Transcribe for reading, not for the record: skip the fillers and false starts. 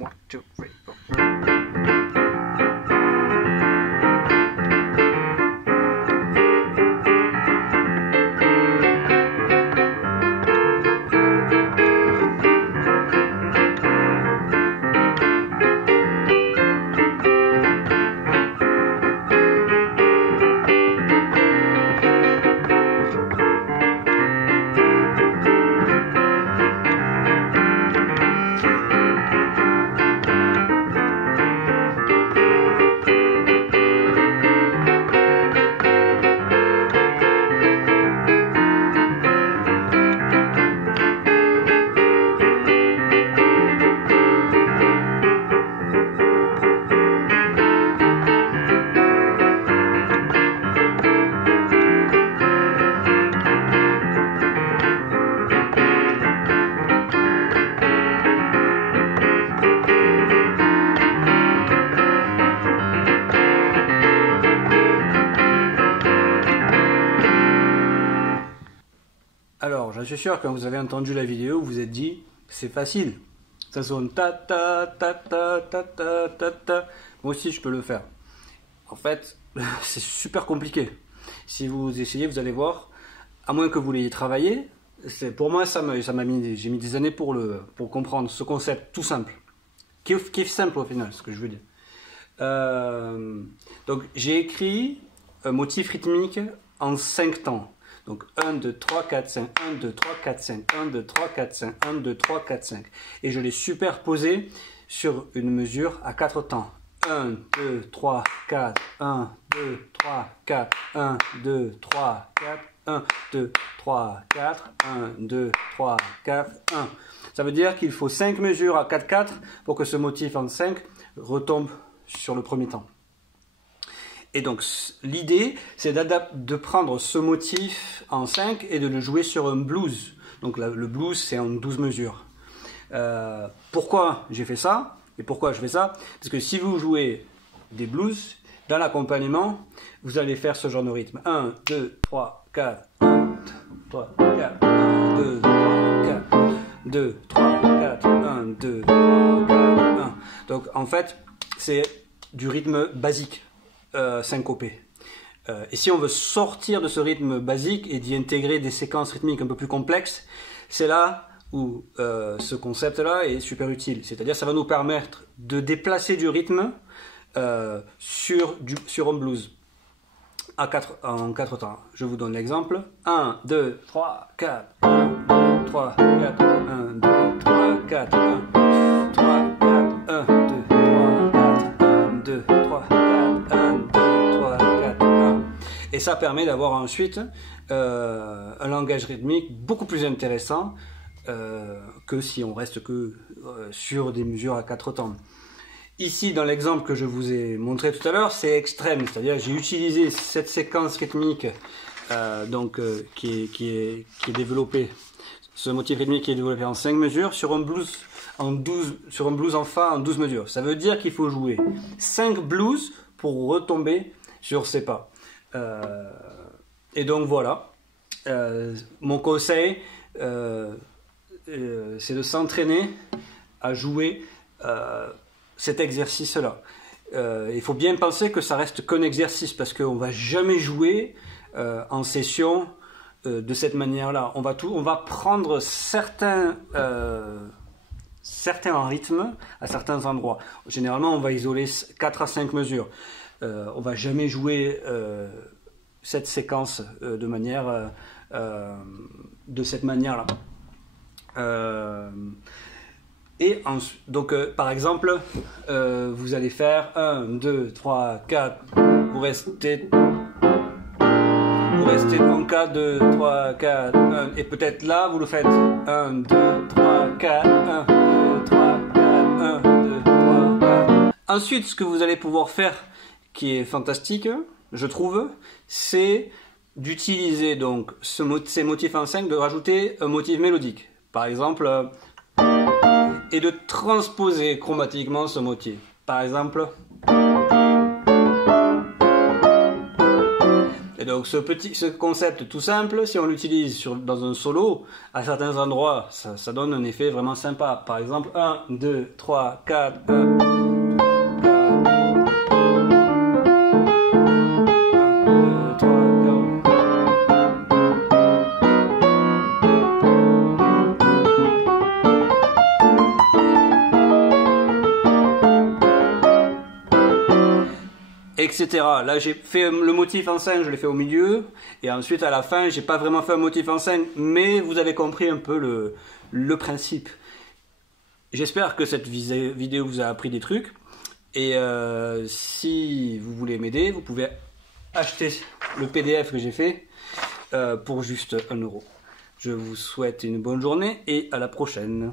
1, 2, 3, 4. Alors, je suis sûr que quand vous avez entendu la vidéo, vous vous êtes dit, c'est facile. Ça sonne ta ta ta ta ta ta ta ta. Moi aussi, je peux le faire. En fait, c'est super compliqué. Si vous essayez, vous allez voir. À moins que vous l'ayez travaillé, pour moi, j'ai mis des années pour comprendre ce concept tout simple. Qui est simple au final, ce que je veux dire. Donc, j'ai écrit un motif rythmique en 5 temps. Donc 1, 2, 3, 4, 5, 1, 2, 3, 4, 5, 1, 2, 3, 4, 5, 1, 2, 3, 4, 5. Et je l'ai superposé sur une mesure à 4 temps. 1, 2, 3, 4, 1, 2, 3, 4, 1, 2, 3, 4, 1, 2, 3, 4, 1, 2, 3, 4, 1. Ça veut dire qu'il faut 5 mesures à 4-4 pour que ce motif en 5 retombe sur le premier temps. Et donc l'idée, c'est de prendre ce motif en 5 et de le jouer sur un blues. Donc le blues, c'est en 12 mesures. Pourquoi j'ai fait ça? Et pourquoi je fais ça? Parce que si vous jouez des blues, dans l'accompagnement, vous allez faire ce genre de rythme. 1, 2, 3, 4, 1, 3, 4, 1, 2, 3, 4, 2, 3, 4, 1, 2, 3, 4, 1. Donc en fait, c'est du rythme basique. Syncopé. Et si on veut sortir de ce rythme basique et d'y intégrer des séquences rythmiques un peu plus complexes, c'est là où ce concept-là est super utile. C'est-à-dire ça va nous permettre de déplacer du rythme sur un blues en 4 temps. Je vous donne l'exemple. 1, 2, 3, 4, 1, 2, 3, 4, 1, 2, 3, 4, 1, 3, 4, 1, 2, 3, 4, 1, 2, 3, 4, 1, 2, 3, 4, 1. Et ça permet d'avoir ensuite un langage rythmique beaucoup plus intéressant que si on reste que sur des mesures à 4 temps. Ici, dans l'exemple que je vous ai montré tout à l'heure, c'est extrême, c'est-à-dire j'ai utilisé cette séquence rythmique qui est développée, ce motif rythmique qui est développé en 5 mesures sur un blues en fa en 12 mesures. Ça veut dire qu'il faut jouer 5 blues pour retomber sur ces pas. Et donc voilà, mon conseil, c'est de s'entraîner à jouer cet exercice-là. Il faut bien penser que ça reste qu'un exercice parce qu'on ne va jamais jouer en session de cette manière-là. On va prendre certains rythmes à certains endroits. Généralement, on va isoler 4 à 5 mesures. On ne va jamais jouer cette séquence de cette manière-là. Donc, par exemple, vous allez faire 1, 2, 3, 4, vous restez en 4, 2, 3, 4, 1, et peut-être là, vous le faites 1, 2, 3, 4, 1, 2, 3, 4, 1, 2, 3, 4. Ensuite, ce que vous allez pouvoir faire, qui est fantastique, je trouve, c'est d'utiliser donc ces motifs en 5, de rajouter un motif mélodique. Par exemple, et de transposer chromatiquement ce motif. Par exemple, Et donc ce concept tout simple, si on l'utilise dans un solo, à certains endroits, ça donne un effet vraiment sympa. Par exemple, 1, 2, 3, 4, 1... etc. Là, j'ai fait le motif en 5, je l'ai fait au milieu, et ensuite à la fin, j'ai pas vraiment fait un motif en 5, mais vous avez compris un peu le principe. J'espère que cette vidéo vous a appris des trucs, et si vous voulez m'aider, vous pouvez acheter le PDF que j'ai fait pour juste 1 €. Je vous souhaite une bonne journée et à la prochaine.